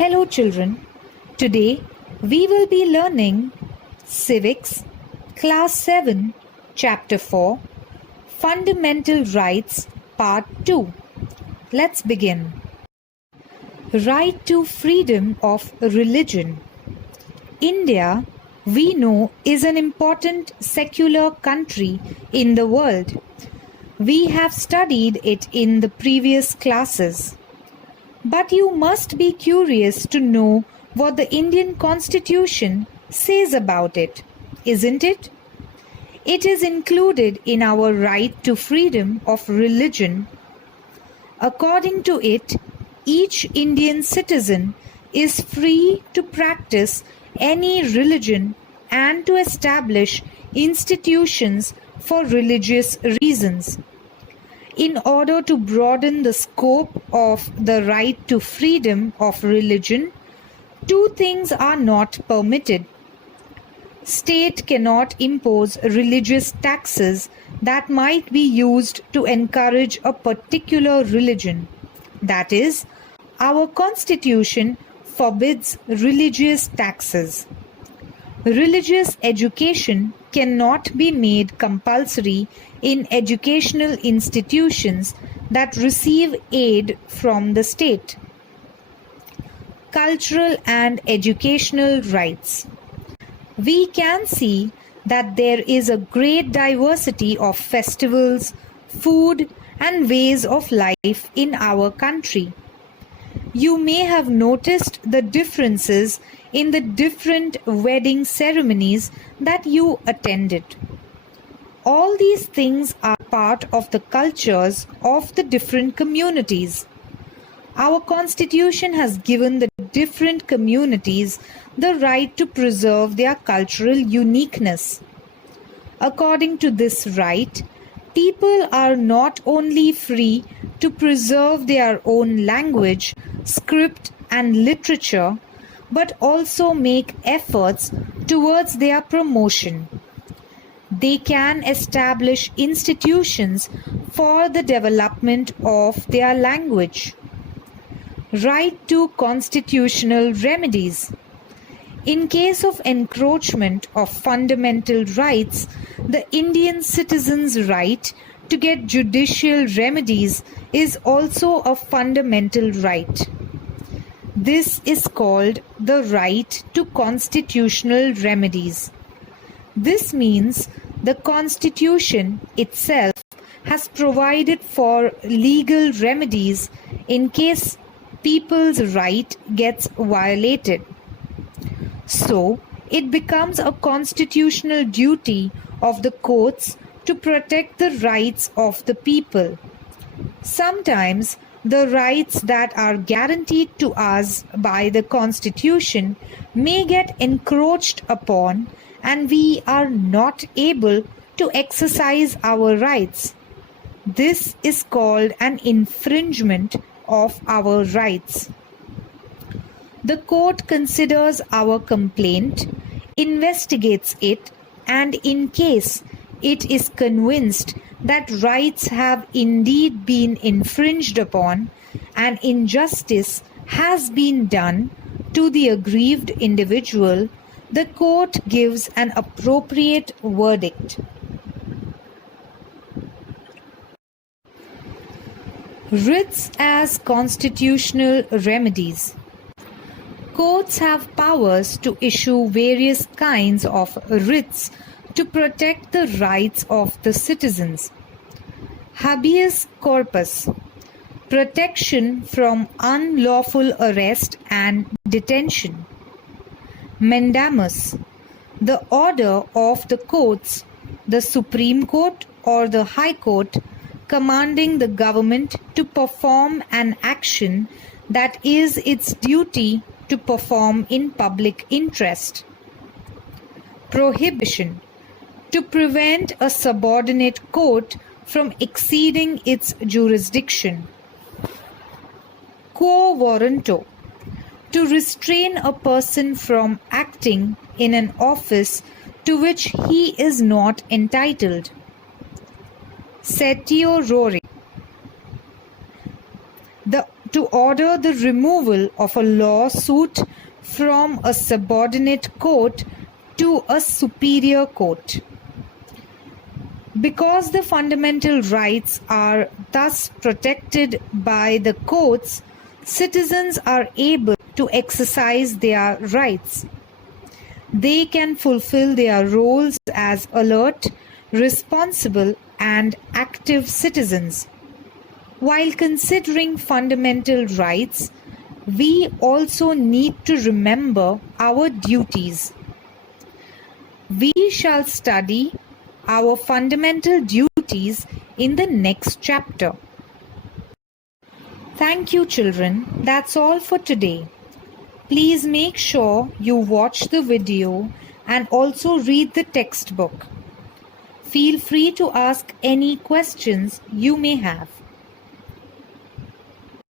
Hello children, today we will be learning Civics, Class 7, Chapter 4, Fundamental Rights, Part 2. Let's begin. Right to freedom of religion. India, we know, is an important secular country in the world. We have studied it in the previous classes. But you must be curious to know what the Indian Constitution says about it, isn't it? It is included in our right to freedom of religion. According to it, each Indian citizen is free to practice any religion and to establish institutions for religious reasons. In order to broaden the scope of the right to freedom of religion, two things are not permitted. State cannot impose religious taxes that might be used to encourage a particular religion. That is, our Constitution forbids religious taxes. Religious education cannot be made compulsory in educational institutions that receive aid from the state. Cultural and educational rights. We can see that there is a great diversity of festivals, food, and ways of life in our country. You may have noticed the differences in the different wedding ceremonies that you attended. All these things are part of the cultures of the different communities. Our Constitution has given the different communities the right to preserve their cultural uniqueness. According to this right, people are not only free to preserve their own language, script, and literature, but also make efforts towards their promotion. They can establish institutions for the development of their language. Right to constitutional remedies. In case of encroachment of fundamental rights, the Indian citizen's right to get judicial remedies is also a fundamental right. This is called the right to constitutional remedies. This means the Constitution itself has provided for legal remedies in case people's right gets violated. So, it becomes a constitutional duty of the courts to protect the rights of the people. Sometimes, the rights that are guaranteed to us by the Constitution may get encroached upon and we are not able to exercise our rights. This is called an infringement of our rights. The court considers our complaint, investigates it, and in case it is convinced that rights have indeed been infringed upon and injustice has been done to the aggrieved individual, the court gives an appropriate verdict. Writs as constitutional remedies. Courts have powers to issue various kinds of writs to protect the rights of the citizens. Habeas corpus, protection from unlawful arrest and detention. Mandamus, the order of the courts, the Supreme Court or the High Court, commanding the government to perform an action that is its duty to perform in public interest. Prohibition, to prevent a subordinate court from exceeding its jurisdiction. Quo warranto, to restrain a person from acting in an office to which he is not entitled. Certiorari, the to order the removal of a lawsuit from a subordinate court to a superior court. Because the fundamental rights are thus protected by the courts, citizens are able to exercise their rights. They can fulfill their roles as alert, responsible, and active citizens. While considering fundamental rights, we also need to remember our duties. We shall study our fundamental duties in the next chapter. Thank you, children. That's all for today. Please make sure you watch the video and also read the textbook. Feel free to ask any questions you may have.